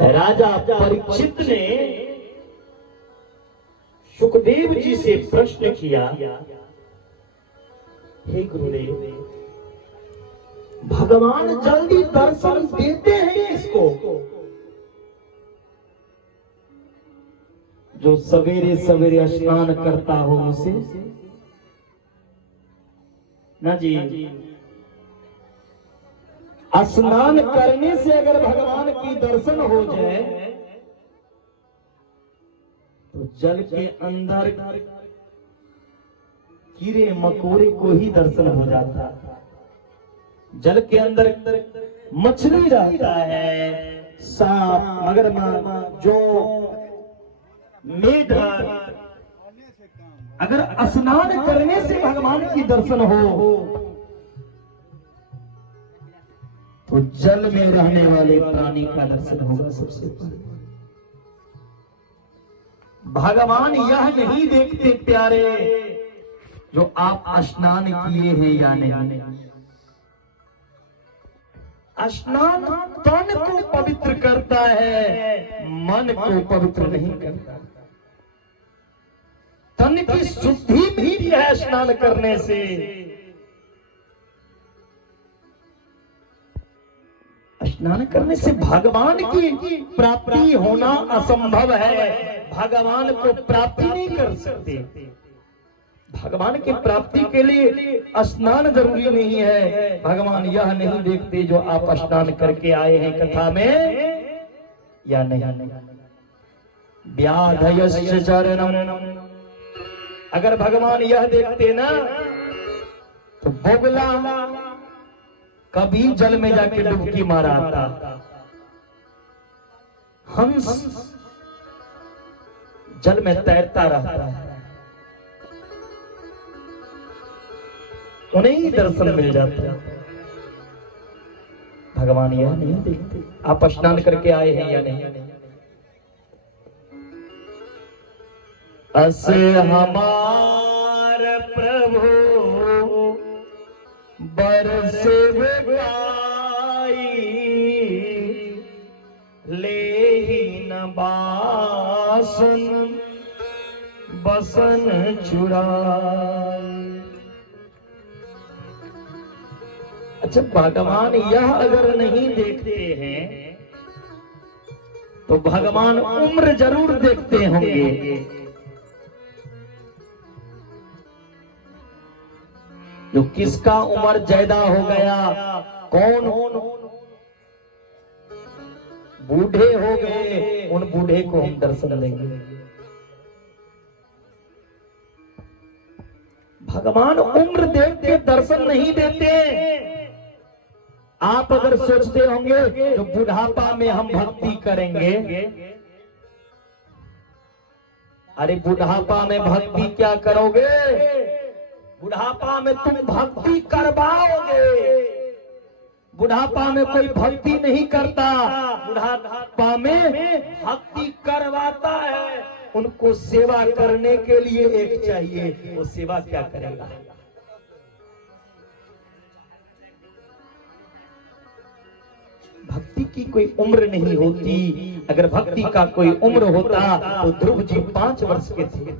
राजा परीक्षित ने सुखदेव जी से प्रश्न किया, हे गुरुदेव, भगवान जल्दी दर्शन देते हैं किसको? जो सवेरे सवेरे स्नान करता हो उसे ना जी। स्नान करने से अगर भगवान की दर्शन हो जाए तो जल के अंदर कीड़े मकोड़े को ही दर्शन हो जाता है। जल के अंदर मछली रहता है, सांप, मगरमच्छ, जो मेढक, अगर स्नान करने से भगवान की दर्शन हो तो जल में रहने वाले प्राणी का दर्शन होगा सबसे पहले। भगवान यह नहीं देखते प्यारे जो आप स्नान किए हैं या नहीं। स्नान तन को पवित्र करता है, मन को पवित्र नहीं करता। तन की शुद्धि भी है स्नान करने से। स्नान करने से भगवान की प्राप्ति होना असंभव है। भगवान को प्राप्ति नहीं कर सकते। भगवान की प्राप्ति के लिए स्नान जरूरी नहीं है। भगवान यह नहीं देखते जो आप स्नान करके आए हैं कथा में या नहीं। व्याधयस्य चरणम, अगर भगवान यह देखते ना तो बोगला कभी जल में जाके डुबकी मारा था। हंस जल में तैरता रहता है, उन्हें ही दर्शन मिल जाता है। भगवान यह नहीं देखते आप स्नान करके आए हैं या नहीं। असे हमार प्रभु बरसे ले ही न बासन बसन चुराई। अच्छा, भगवान यह अगर नहीं देखते हैं तो भगवान उम्र जरूर देखते होंगे। जो किसका उम्र ज्यादा हो गया, कौन बूढ़े हो गए, उन बूढ़े को हम दर्शन देंगे। भगवान उम्र देख के दर्शन नहीं देते। आप अगर सोचते होंगे तो बुढ़ापा में हम भक्ति करेंगे, अरे बुढ़ापा में भक्ति क्या करोगे? बुढ़ापा में तुम भक्ति करवाओगे। बुढ़ापा में कोई भक्ति नहीं करता, बुढ़ापा में भक्ति करवाता है। उनको सेवा करने के लिए एक चाहिए, वो सेवा क्या करेगा? भक्ति की कोई उम्र नहीं होती। अगर भक्ति का कोई उम्र होता तो ध्रुव जी 5 वर्ष के थे।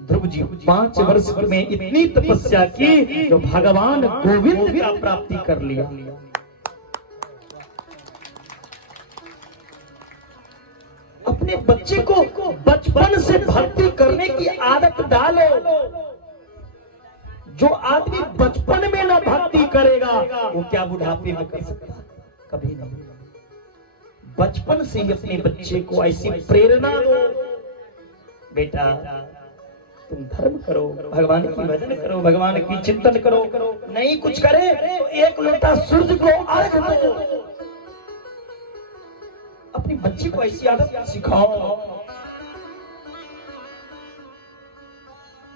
ध्रुव जी 5 वर्ष में इतनी तपस्या की जो भगवान गोविंद का प्राप्ति कर लिया। अपने बच्चे को बचपन से भक्ति करने की आदत डालो। जो आदमी बचपन में ना भक्ति करेगा वो क्या बुढ़ापे में कर सकता? कभी नहीं। बचपन से ही अपने बच्चे को ऐसी प्रेरणा दो, बेटा तुम धर्म करो, भगवान की भजन करो, भगवान की चिंतन करो। नहीं कुछ करे तो 1 लोटा सूर्य को अर्घ दो। अपनी बच्ची को ऐसी आदत सिखाओ।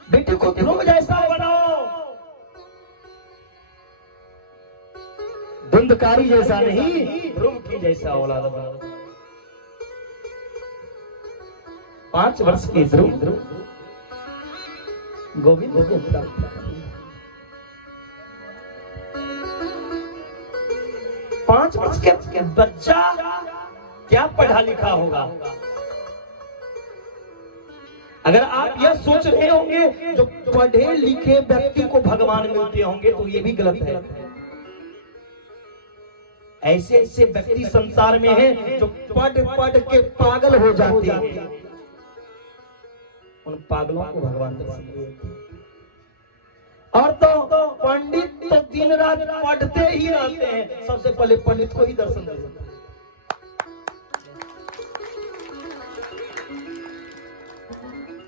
बेटे को ध्रुव जैसा बनाओ, धुंधकारी जैसा नहीं, ध्रुव की जैसा औलाद बनाओ। 5 वर्ष के ध्रुव गोविंद को प्राप्त कर। 5 वर्ष के बच्चा क्या पढ़ा लिखा होगा। अगर आप यह सोच रहे होंगे जो पढ़े लिखे व्यक्ति को भगवान मिलते होंगे तो ये भी गलत है। ऐसे ऐसे व्यक्ति संसार में हैं जो पढ़ पढ़ के पागल हो जाते हैं, उन पागलों को भगवान दर्शन देते हैं। और तो पंडित तो दिन रात पढ़ते ही रहते हैं, सबसे पहले पंडित को ही दर्शन देते हैं।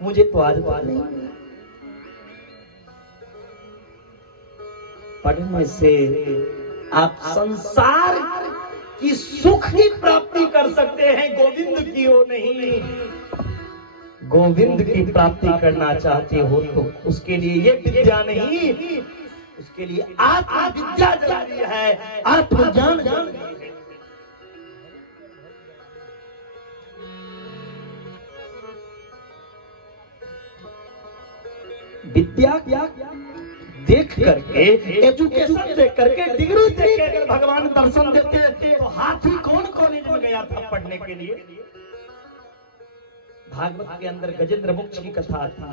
मुझे तो आज बात नहीं, पढ़ने से आप संसार की सुख की प्राप्ति कर सकते हैं, गोविंद की हो नहीं। गोविंद की प्राप्ति करना चाहते हो तो उसके लिए ये विद्या नहीं, उसके लिए आत्मविद्या जरूरी है, आत्मज्ञान जरूरी है। विद्या देख करके, एजुकेशन देख करके, डिग्री देख करके भगवान दर्शन देते तो हाथी कौन कॉलेज में गया था पढ़ने के लिए। भागवत के अंदर गजेंद्र मोक्ष की कथा थी।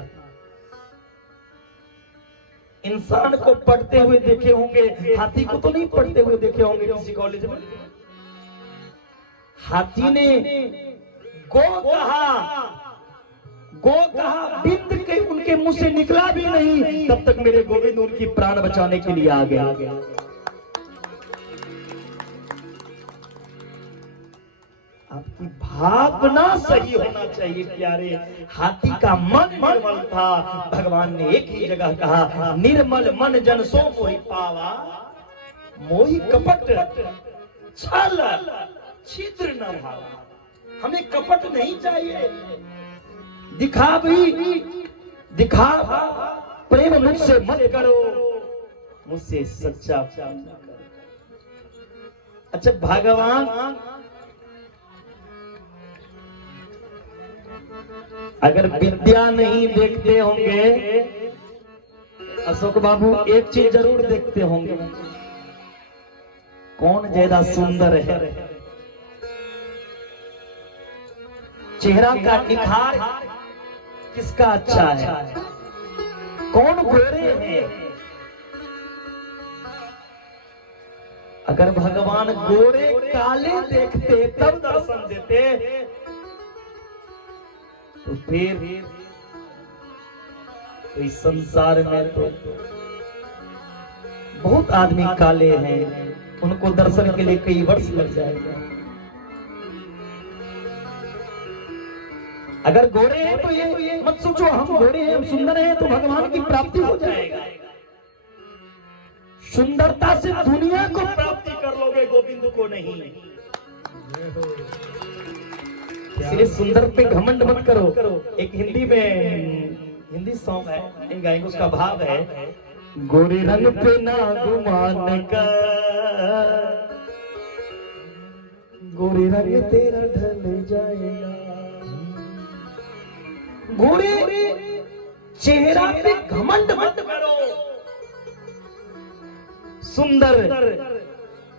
इंसान को पढ़ते हुए देखे होंगे, हाथी को तो नहीं पढ़ते हुए देखे होंगे किसी कॉलेज में। हाथी ने गो कहा, बिंद के उनके मुंह से निकला भी नहीं, तब तक मेरे गोविंद उनकी प्राण बचाने के लिए आ गया। आपकी भावना सही होना चाहिए प्यारे। हाथी का मन निर्मल था, भगवान ने एक ही जगह कहा, निर्मल मन जन सो मोहि पावा, मोहि कपट छल छिद्र न भावा। हमें कपट नहीं चाहिए, दिखा प्रेम मुझसे मत करो, मुझसे सच्चा प्यार करो। अच्छा, भगवान अगर विद्या नहीं देखते होंगे, अशोक बाबू एक चीज जरूर देखते होंगे, कौन ज्यादा सुंदर है। चेहरा का निखार किसका अच्छा है, कौन गोरे हैं। अगर भगवान गोरे काले देखते तब दर्शन देते तो फिर तो इस संसार में तो बहुत आदमी काले हैं, उनको दर्शन के लिए कई वर्ष लग जाएगा। अगर गोरे हैं तो ये मत सोचो हम गोरे हैं, हम सुंदर हैं तो भगवान की प्राप्ति हो जाएगा। सुंदरता से दुनिया को प्राप्ति कर लोगे, गोविंद को नहीं। इसलिए सुंदर पे घमंड मत करो। एक हिंदी सॉन्ग है, इन गायकों उसका भाव है, गोरे रंग पे ना गुमान कर, गोरे रंग तेरा ढल जाएगा। गोरे चेहरा पे घमंड मत करो, सुंदर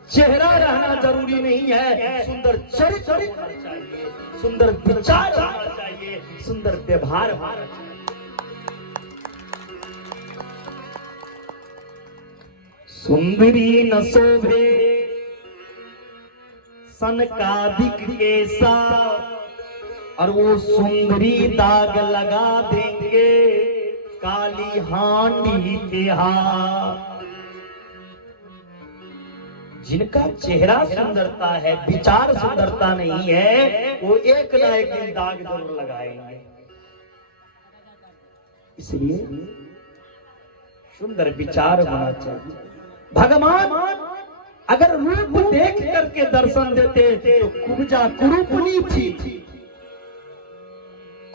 चेहरा रहना जरूरी नहीं है, सुंदर चरित्र होना चाहिए, सुंदर विचार होना चाहिए, सुंदर व्यवहार होना चाहिए। सुंदरी न शोभे सनकादिक केसा, और वो सुंदरी दाग लगा देंगे काली हांडी के हाथ। जिनका चेहरा सुंदरता है, विचार सुंदरता नहीं है, वो एक ना एक दिन दाग जरूर लगाएंगे। इसलिए सुंदर विचार होना चाहिए। भगवान अगर रूप देख करके दर्शन देते तो कुब्जा कुरूपनी थी,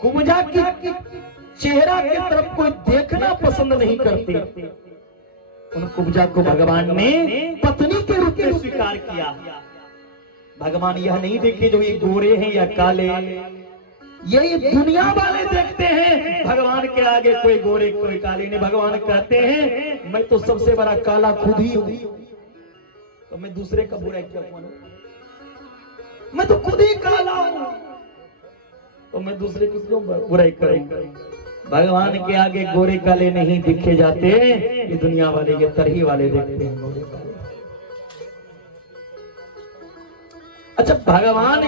कुब्जा की चेहरा की तरफ कोई देखना पसंद नहीं करते। उन कुब्जा को भगवान ने पत्नी के रूप में स्वीकार किया। भगवान यह नहीं देखे जो ये गोरे हैं या काले, ये दुनिया वाले देखते हैं भगवान के आगे कोई गोरे कोई काले नहीं। भगवान कहते हैं मैं तो सबसे बड़ा काला खुद ही हूं, तो मैं दूसरे का बुरा क्या मानूं। मैं तो खुद ही काला हूं, तो मैं दूसरे की क्यों बुराई करूंगा? भगवान के आगे गोरे काले नहीं दिखे जाते, ये दुनिया वाले, ये तरही वाले देखते हैं गोरे काले। अच्छा, भगवान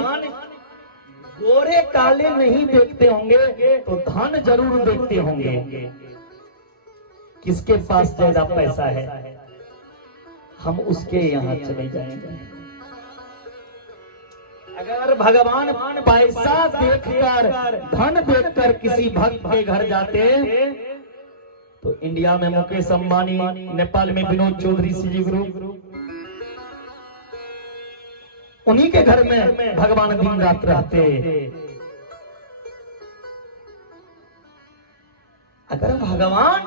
गोरे काले नहीं देखते होंगे तो धन जरूर देखते होंगे। किसके पास ज्यादा पैसा है, हम उसके यहां चले जाएंगे। अगर भगवान पैसा देखकर, धन देखकर किसी भक्त के घर जाते, तो इंडिया में मुकेश अंबानी, नेपाल में विनोद चौधरी सीजी ग्रुप, उन्हीं के घर में भगवान दिन रात रहते। अगर भगवान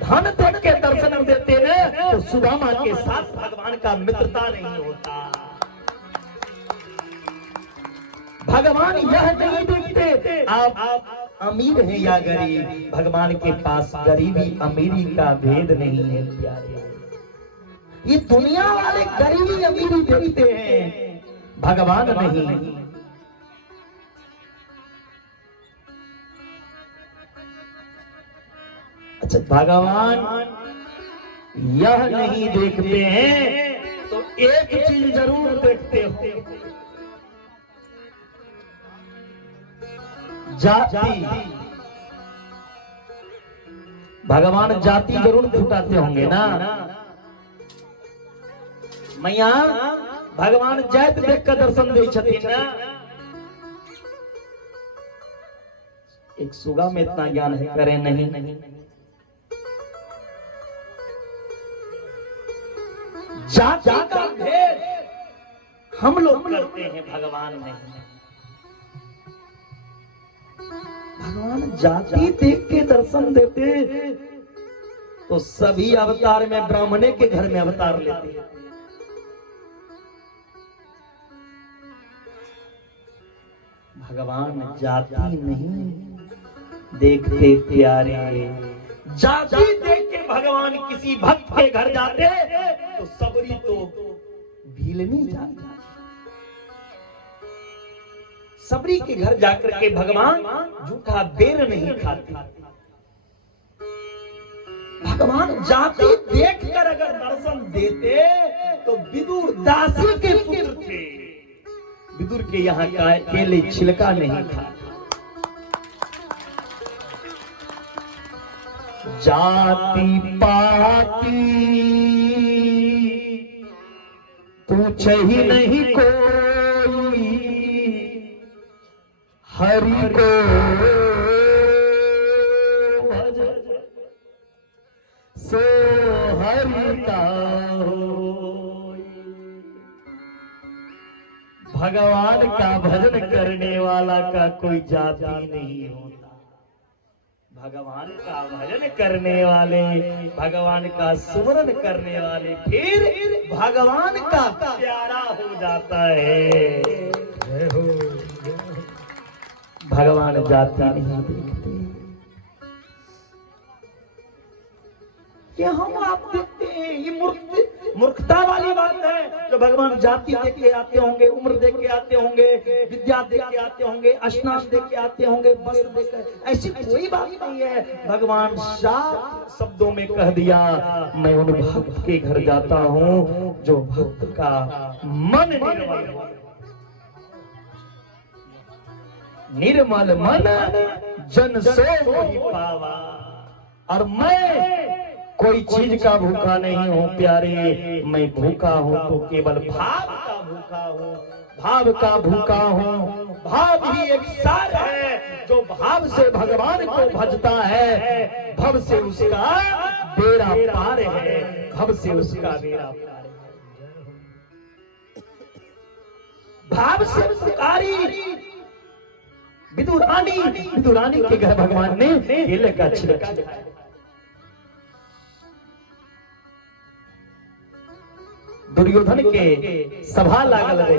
धन देख के दर्शन देते न, तो सुदामा के साथ भगवान का मित्रता नहीं होता। भगवान यह नहीं देखते आप अमीर हैं या गरीब, भगवान के पास गरीबी अमीरी का भेद नहीं है प्यारे। ये दुनिया वाले गरीबी अमीरी देखते हैं, भगवान नहीं। अच्छा, भगवान यह नहीं देखते हैं तो एक चीज जरूर देखते हो, जाति। भगवान जाति जरूर छुटाते होंगे ना। मैया भगवान जात देख कर दर्शन दे छथिन ना। एक सुगा में इतना ज्ञान है, करे नहीं। जाति का भेद हम लोग करते हैं, भगवान नहीं। भगवान जाति देख के दर्शन देते तो सभी अवतार में ब्राह्मणे के घर में अवतार लेते। भगवान जाति नहीं देखते प्यारे। जाति देख के भगवान किसी भक्त के घर जाते तो सबरी तो भीलनी जाती। सबरी के घर जाकर के भगवान जूठा बेर नहीं खाते। भगवान जाति देखकर अगर दर्शन देते तो विदुर दासी के पुत्र थे, विदुर के यहाँ का केले छिलका नहीं था। जाति पाति पूछे ही नहीं कोई, हरि को सो हरि का होई। भगवान का भजन करने वाला का कोई जाति नहीं होता। भगवान का भजन करने वाले, भगवान का सुमरन करने वाले फिर भगवान का प्यारा हो जाता है। भगवान जाति नहीं देखते। क्या हम आप देखते हैं? ये मूर्खता वाली बात है। जो भगवान जाति देख के आते होंगे, उम्र देख के आते होंगे, विद्या देख के आते होंगे, स्नान देख के आते होंगे, वस्त्र देख के, ऐसी कोई बात नहीं है। भगवान साफ शब्दों में कह दिया, मैं उन भक्त के घर जाता हूँ जो भक्त का मन निर्मल मन जन सो मोहि पावा। और मैं कोई चीज का भूखा नहीं हूँ प्यारे, मैं भूखा हूँ तो केवल भाव का भूखा हूँ, भाव का भूखा हूँ। भाव ही एक सार है, जो भाव से भगवान को भजता है, भव से उसका बेड़ा पार है, भव से उसका बेड़ा पार है। भाव से पुकारी विदुरानी के घर भगवान ने केले का छिलका दिखाया। दुर्योधन के सभा लागल रहे,